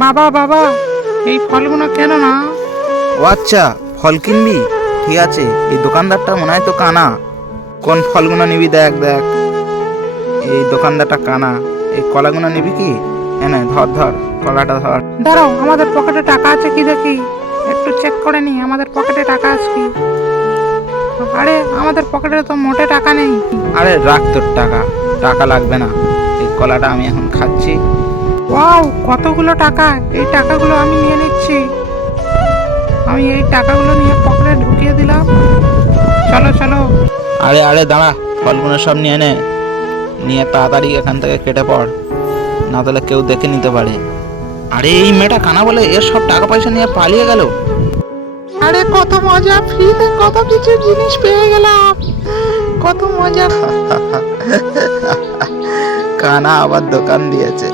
বাবা বাবা, এই ফলগুলো কেন না? ও আচ্ছা, ফল কিনবি? ঠিক আছে, এই দোকানদারটা মনে হয় তো কানা। কোন ফলগুলো নিবি দেখ দেখ। এই দোকানদারটা কানা। এই কলাগুলো নিবি কি? এনে ধর ধর, কলাটা ধর। দাঁড়াও, আমাদের পকেটে টাকা আছে কি দেখি, একটু চেক করে নি আমাদের পকেটে টাকা আছে কি। আরে আমাদের পকেটে তো মোটে টাকা নেই। আরে রাখ তোর টাকা, টাকা লাগবে না। এই কলাটা আমি এখন খাচ্ছি। ওয়াও, কতগুলো টাকা! এই টাকাগুলো আমি নিয়ে নিচ্ছি। আমি এই টাকাগুলো নিয়ে পকেটে ঢুকিয়ে দিলাম। চলো চলো। আরে আরে দাঁড়া, ফলগুলো সব নিয়ে নে, নিয়ে তাড়াতাড়ি এখান থেকে কেটে পড়, না তাহলে কেউ দেখে নিতে পারে। আরে এই মেয়েটা কানা বলে এর সব টাকা পয়সা নিয়ে পালিয়ে গেল। আরে কত মজা, ফ্রিতে কত কিছু জিনিস পেয়ে গেলাম, কত মজা। কানা আবার দোকান দিয়েছে।